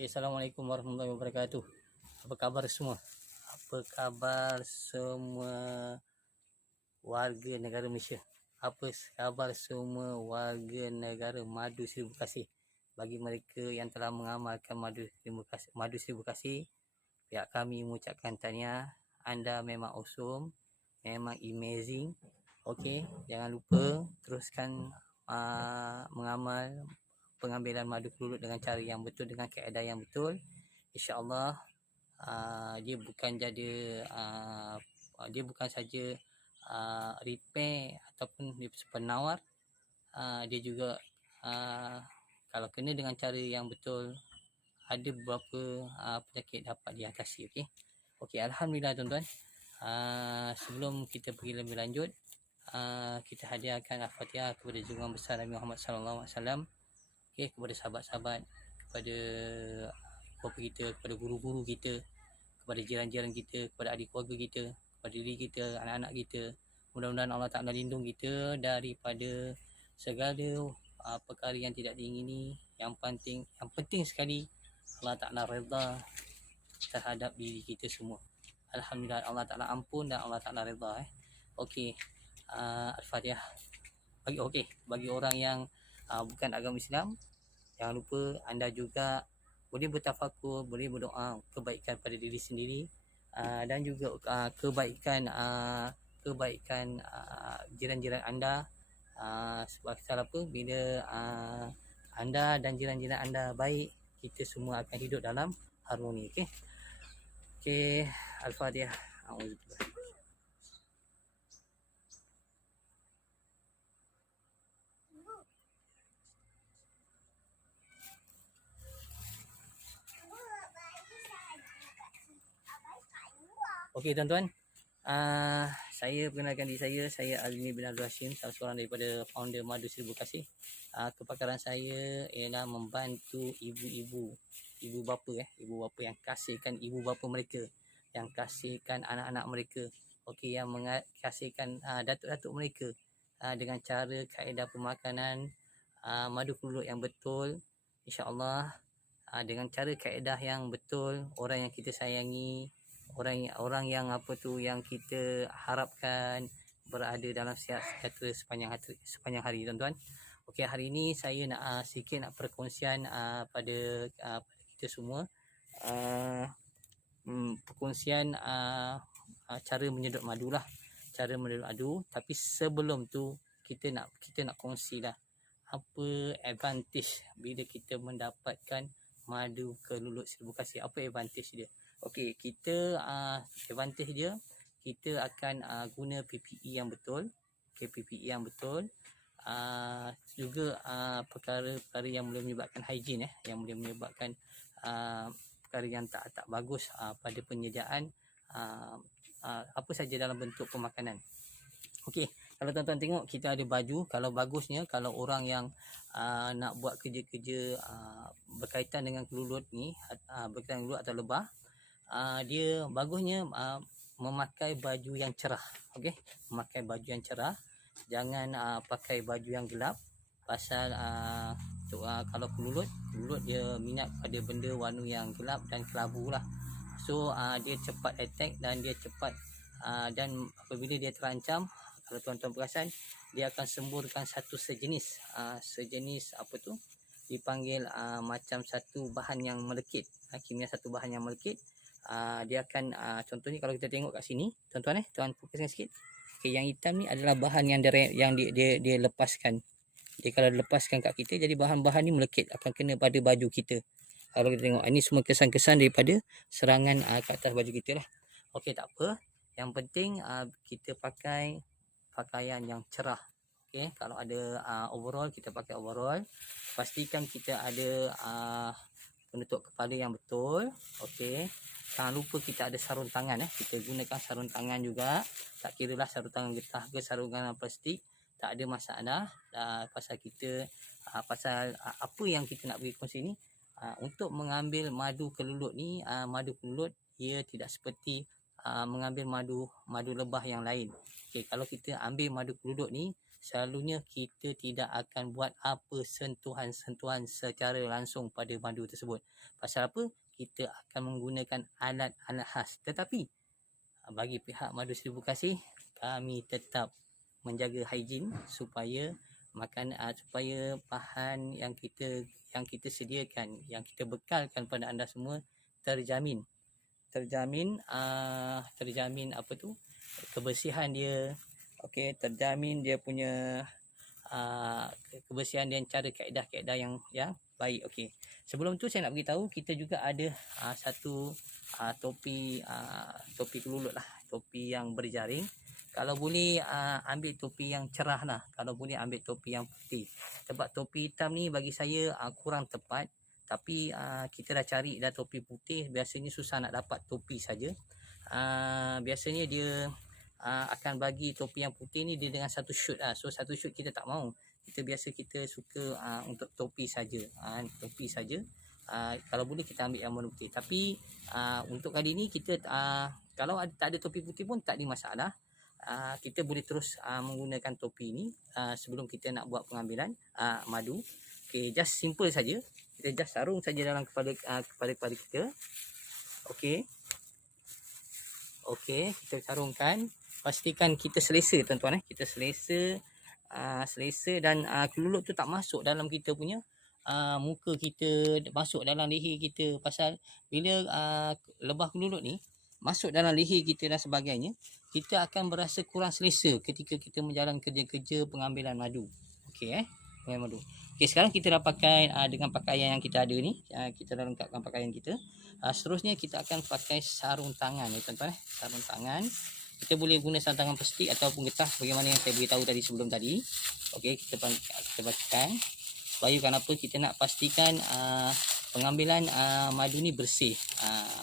Okay, Assalamualaikum warahmatullahi wabarakatuh. Apa khabar semua? Apa khabar semua warga negara Malaysia? Apa khabar semua warga negara Madu Seribu Kasih? Bagi mereka yang telah mengamalkan Madu Seribu Kasih, pihak kami mengucapkan tahniah. Anda memang awesome, memang amazing. Okey, jangan lupa teruskan mengamal pengambilan madu kelulut dengan cara yang betul, dengan kaedah yang betul. InsyaAllah dia bukan saja repair ataupun dia penawar, dia juga kalau kena dengan cara yang betul, ada beberapa penyakit dapat diatasi. Okey, alhamdulillah tuan-tuan. Sebelum kita pergi lebih lanjut, kita hadiahkan Al-Fatihah kepada junjungan besar Nabi Muhammad sallallahu alaihi wasallam. Okey, kepada sahabat-sahabat, kepada bapa kita, kepada guru-guru kita, kepada jiran-jiran kita, kepada adik keluarga kita, kepada diri kita, anak-anak kita. Mudah-mudahan Allah Ta'ala lindung kita daripada segala perkara yang tidak diingini. Yang penting sekali Allah Ta'ala redha terhadap diri kita semua. Alhamdulillah, Allah Ta'ala ampun dan Allah Ta'ala redha. Okey, Al-Fatihah. Bagi orang yang bukan agama Islam, jangan lupa anda juga boleh bertafakur, boleh berdoa kebaikan pada diri sendiri, dan juga kebaikan jiran-jiran anda. Sebab apa, bila anda dan jiran-jiran anda baik, kita semua akan hidup dalam harmoni. Okey, Al-Fatihah. Auzubillah. Okey tuan-tuan, saya perkenalkan diri saya Azmi bin Abdul Hashim, salah seorang daripada founder Madu Seribu Kasih. Kepakaran saya ialah membantu ibu bapa yang kasihkan ibu bapa mereka, yang kasihkan anak-anak mereka, okey, yang kasihkan datuk-datuk mereka, dengan cara kaedah pemakanan madu kelulut yang betul. InsyaAllah, dengan cara kaedah yang betul, orang yang kita sayangi, orang yang yang kita harapkan berada dalam sihat sejahtera sepanjang hari tuan-tuan. Okey, hari ini saya nak sikit perkongsian pada kita semua, perkongsian cara menyedut madu lah, cara menyedut madu. Tapi sebelum tu kita nak kongsilah apa advantage bila kita mendapatkan madu kelulut Seribu Kasih. Apa advantage dia? Okey, advantage dia, kita akan guna PPE yang betul. Okey, PPE yang betul. Juga perkara-perkara yang boleh menyebabkan hygiene, yang boleh menyebabkan perkara yang tak bagus pada penyediaan apa saja dalam bentuk pemakanan. Okey, kalau tuan-tuan tengok, kita ada baju. Kalau bagusnya, kalau orang yang nak buat kerja-kerja berkaitan dengan kelulut ni, berkaitan kelulut atau lebah, dia bagusnya memakai baju yang cerah. Okey, memakai baju yang cerah. Jangan pakai baju yang gelap. Pasal kalau kelulut dia minat pada benda warna yang gelap dan kelabu lah. So dia cepat attack dan dia cepat dan apabila dia terancam, kalau tuan-tuan perasan, dia akan semburkan satu sejenis apa tu dipanggil macam satu bahan yang melekit, kimia satu bahan yang melekit. Dia akan contohnya kalau kita tengok kat sini tuan-tuan, tuan fokuskan sikit. Okey, yang hitam ni adalah bahan yang dia lepaskan. Dia kalau lepaskan kat kita, jadi bahan-bahan ni melekit, akan kena pada baju kita. Kalau kita tengok, ini semua kesan-kesan daripada serangan ke atas baju kita lah. Okey, tak apa. Yang penting kita pakai pakaian yang cerah. Okey, kalau ada overall, kita pakai overall. Pastikan kita ada penutup kepala yang betul. Okey, jangan lupa kita ada sarung tangan. Kita gunakan sarung tangan juga. Tak kira lah sarung tangan getah ke sarung tangan plastik, tak ada masalah. Pasal apa yang kita nak beri kongsi ni, untuk mengambil madu kelulut ni, madu kelulut ia tidak seperti mengambil madu lebah yang lain. Okey, kalau kita ambil madu kelulut ni, selalunya kita tidak akan buat apa sentuhan-sentuhan secara langsung pada madu tersebut. Pasal apa? Kita akan menggunakan alat-alat khas. Tetapi bagi pihak Madu Seribu Kasih, kami tetap menjaga higien supaya supaya bahan yang kita sediakan, yang kita bekalkan pada anda semua terjamin apa tu, kebersihan dia, okey, terjamin dia punya kebersihan dan cara kaedah-kaedah yang baik. Okey, sebelum tu saya nak beritahu kita juga ada satu topi keluluk lah, topi yang berjaring. Kalau boleh ambil topi yang cerah lah, kalau boleh ambil topi yang putih, sebab topi hitam ni bagi saya kurang tepat. Tapi kita dah cari dah topi putih, biasanya susah nak dapat topi saja. Biasanya dia akan bagi topi yang putih ni dia dengan satu shoot so satu shoot kita tak mau. Kita suka untuk topi saja, topi saja. Kalau boleh kita ambil yang warna putih. Tapi untuk kali ni kita kalau tak ada topi putih pun tak ada masalah. Kita boleh terus menggunakan topi ni sebelum kita nak buat pengambilan madu. Okey, just simple saja. Kita just sarung saja dalam kepala kita. Okey, kita sarungkan. Pastikan kita selesa tuan-tuan. Kita selesa dan keluluk tu tak masuk dalam kita punya muka kita, masuk dalam leher kita. Pasal bila lebah keluluk ni masuk dalam leher kita dan sebagainya, kita akan berasa kurang selesa ketika kita menjalankan kerja-kerja pengambilan madu. Okey, pengambilan madu. Okey, sekarang kita dah pakai dengan pakaian yang kita ada ni, kita dah lengkapkan pakaian kita. Seterusnya kita akan pakai sarung tangan ni tuan-tuan. Sarung tangan. Kita boleh guna sarung tangan plastik ataupun getah bagaimana yang saya beritahu tadi sebelum tadi. Okey, kita pastikan supaya kenapa kita nak pastikan pengambilan madu ni bersih.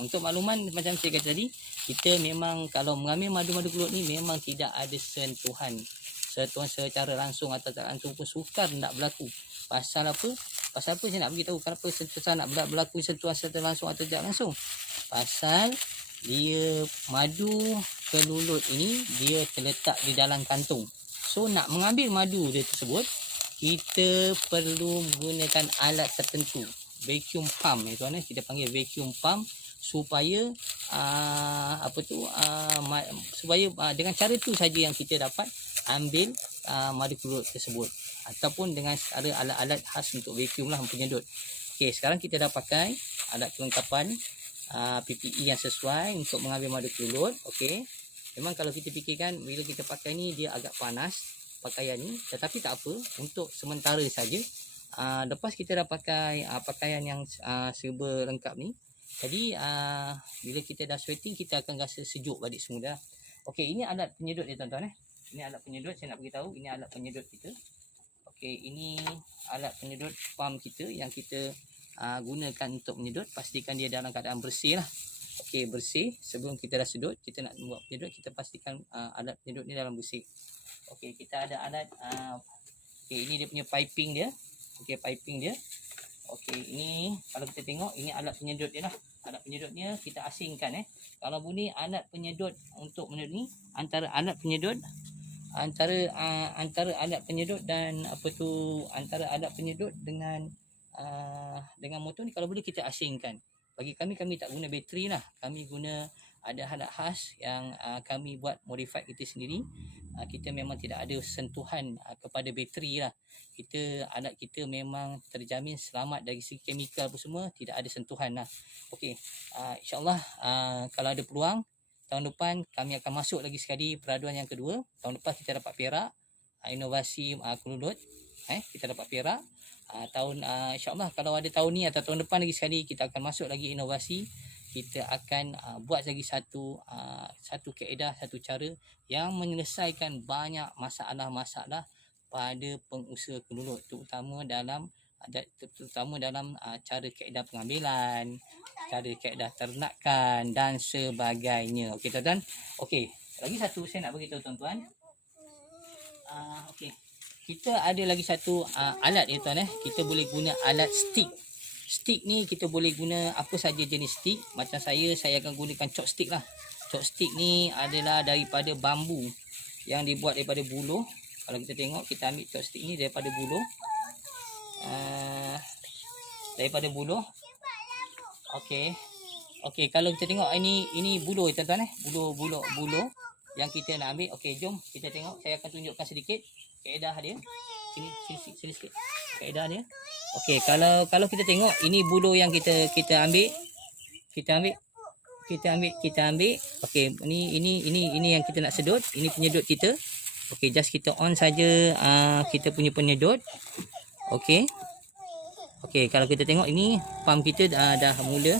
Untuk makluman macam saya kata tadi, kita memang kalau mengambil madu-madu keluluk ni memang tidak ada sentuhan secara langsung atau tak langsung pun sukar nak berlaku. Pasal apa saya nak beritahu kenapa sentuhan nak berlaku sentuhan secara langsung atau tidak langsung. Pasal dia madu keluluk ini dia terletak di dalam kantung. So nak mengambil madu dia tersebut, kita perlu menggunakan alat tertentu, vacuum pump ni tuan, kita panggil vacuum pump, supaya supaya dengan cara tu saja yang kita dapat ambil madu keluluk tersebut, ataupun dengan cara alat-alat khas untuk vacuum lah, penyedut. Okey, sekarang kita dah pakai alat kelengkapan PPE yang sesuai untuk mengambil madu keluluk. Okey, memang kalau kita fikirkan bila kita pakai ni dia agak panas pakaian ni, tetapi tak apa, untuk sementara saja. Lepas kita dah pakai pakaian yang serba lengkap ni, jadi bila kita dah sweating, kita akan rasa sejuk balik semula. Okey, ini alat penyedut dia tuan-tuan. Ini alat penyedut, saya nak beritahu, ini alat penyedut kita. Okey, ini alat penyedut pump kita yang kita gunakan untuk menyedut. Pastikan dia dalam keadaan bersih lah. Okey, bersih. Sebelum kita dah sedut, kita nak buat penyedut, kita pastikan alat penyedut ni dalam bersih. Okey, kita ada alat okey, ini dia punya piping dia. Okey, piping dia. Okey, ini kalau kita tengok, ini alat penyedut dia lah. Alat penyedutnya kita asingkan. Kalau boleh alat penyedut untuk menyedut ni, antara alat penyedut dan antara alat penyedut dengan motor ni, kalau boleh kita asingkan. Bagi kami tak guna bateri lah, kami guna ada alat khas yang kami buat modified kita sendiri. Kita memang tidak ada sentuhan kepada bateri lah. Alat kita memang terjamin selamat dari segi kemikal pun semua, tidak ada sentuhan lah. Okey, insyaAllah kalau ada peluang tahun depan kami akan masuk lagi sekali peraduan yang kedua. Tahun depan kita dapat perak, inovasi keluluk. Kita dapat perak. InsyaAllah kalau ada tahun ni atau tahun depan lagi sekali, kita akan masuk lagi inovasi. Kita akan buat lagi satu kaedah, satu cara yang menyelesaikan banyak masalah-masalah pada pengusaha keluluk, terutama dalam cara kaedah pengambilan, cara kaedah ternakan dan sebagainya. Okey tuan-tuan. Okey, lagi satu saya nak beritahu tuan-tuan. Okey, kita ada lagi satu alat ni tuan. Kita boleh guna alat stick. Stick ni kita boleh guna apa saja jenis stick. Macam saya akan gunakan chopstick lah. Chopstick ni adalah daripada bambu yang dibuat daripada buluh. Kalau kita tengok, kita ambil chopstick ni daripada buluh. Daripada buluh. Okey. Okey, kalau kita tengok ini buluh tuan-tuan buluh yang kita nak ambil. Okey, jom kita tengok. Saya akan tunjukkan sedikit kaedah dia. Sini sikit. Kaedah dia. Okey, kalau kita tengok ini buluh yang kita ambil. Kita ambil. Okey, ini yang kita nak sedut. Ini penyedut kita. Okey, just kita on saja kita punya penyedut. Okey. Okey, kalau kita tengok ini pump kita dah mula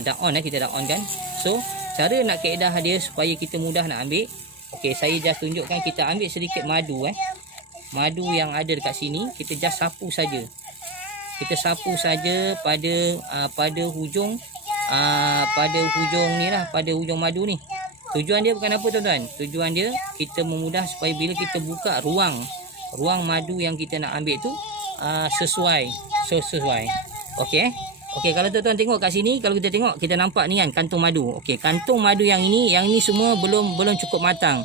dah on kita dah on kan. So, cara nak kaedah dia supaya kita mudah nak ambil. Okey, saya just tunjukkan kita ambil sedikit madu Madu yang ada dekat sini, kita just sapu saja. Kita sapu saja pada hujung ni lah, pada hujung madu ni. Tujuan dia bukan apa tuan-tuan. Tujuan dia kita memudah supaya bila kita buka ruang madu yang kita nak ambil tu sesuai. Okey. Okey, kalau tuan-tuan tengok kat sini, kalau kita tengok, kita nampak ni kan kantung madu. Okey, kantung madu yang ini semua belum cukup matang.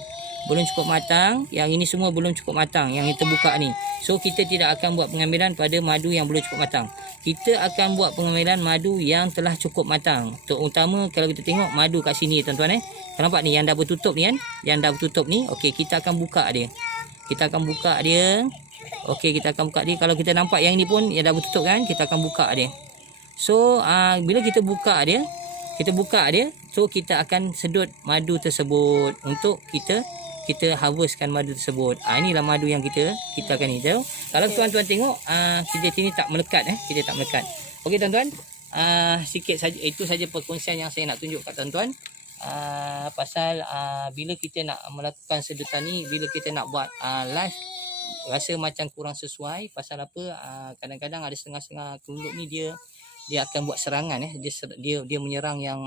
Yang ini semua belum cukup matang yang kita buka ni. So kita tidak akan buat pengambilan pada madu yang belum cukup matang. Kita akan buat pengambilan madu yang telah cukup matang. Terutama kalau kita tengok madu kat sini tuan-tuan Kau nampak ni yang dah bertutup ni kan? Yang dah bertutup ni. Okey, kita akan buka dia. Okey, kita akan buka dia. Kalau kita nampak yang ni pun yang dah bertutup kan, kita akan buka dia. So bila kita buka dia, so kita akan sedut madu tersebut untuk kita harvestkan madu tersebut. Inilah madu yang kita akan ni. So, kalau tuan-tuan tengok kita sini tak melekat kita tak melekat. Okey tuan-tuan, sikit saja itu saja perkongsian yang saya nak tunjuk kat tuan-tuan. Pasal bila kita nak melakukan sedutan ni, bila kita nak buat live rasa macam kurang sesuai. Pasal apa? Kadang-kadang ada setengah-setengah kelulup ni dia akan buat serangan dia menyerang yang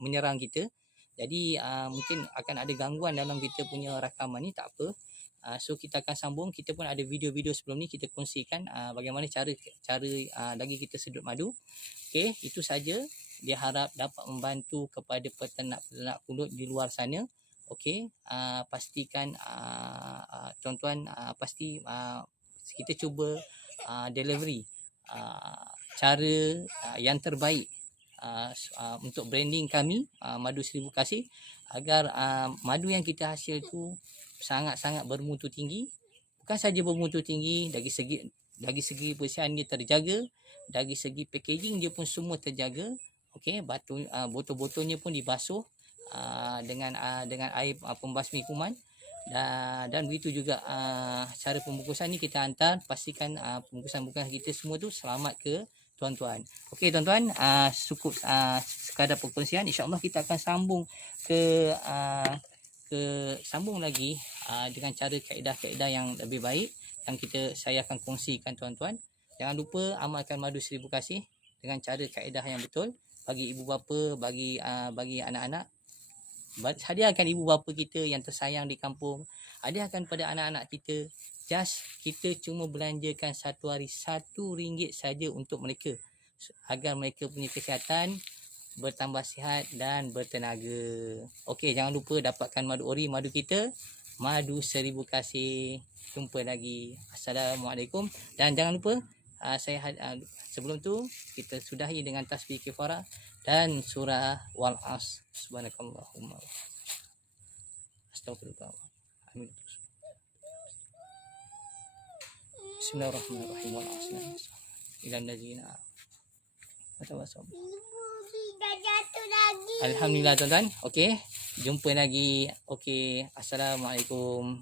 menyerang kita. Jadi mungkin akan ada gangguan dalam kita punya rakaman ni, tak apa. So kita akan sambung. Kita pun ada video-video sebelum ni kita kongsikan bagaimana cara lagi kita sedut madu. Okey, itu saja. Dia harap dapat membantu kepada peternak kulut di luar sana. Okey, pastikan tuan-tuan pasti kita cuba delivery cara yang terbaik untuk branding kami Madu Seribu Kasih, agar madu yang kita hasil tu sangat-sangat bermutu tinggi. Bukan saja bermutu tinggi, dari segi bersihan dia terjaga, dari segi packaging dia pun semua terjaga. Okey, botol-botolnya pun dibasuh dengan air pembasmi kuman. Dan begitu juga cara pembungkusan ni kita hantar, pastikan pembungkusan kita semua tu selamat ke tuan-tuan. Okey tuan-tuan, cukup sekadar perkongsian. InsyaAllah kita akan sambung sambung lagi dengan cara kaedah-kaedah yang lebih baik yang saya akan kongsikan tuan-tuan. Jangan lupa amalkan Madu Seribu Kasih dengan cara kaedah yang betul. Bagi ibu bapa, bagi anak-anak, hadiahkan ibu bapa kita yang tersayang di kampung, hadiahkan pada anak-anak kita. Just kita cuma belanjakan satu hari RM1 saja untuk mereka, agar mereka punya kesihatan bertambah sihat dan bertenaga. Okey, jangan lupa dapatkan madu ori, madu kita, Madu Seribu Kasih. Jumpa lagi. Assalamualaikum. Dan jangan lupa sebelum tu kita sudahi dengan tasbih kifarah dan surah wal as. Subhanakallahumma astagfirullah. Amin. Bismillahirrahmanirrahim. Wal asr. Ila allazina atawassaw. Alhamdulillah tuan-tuan. Okey, jumpa lagi. Okey, assalamualaikum.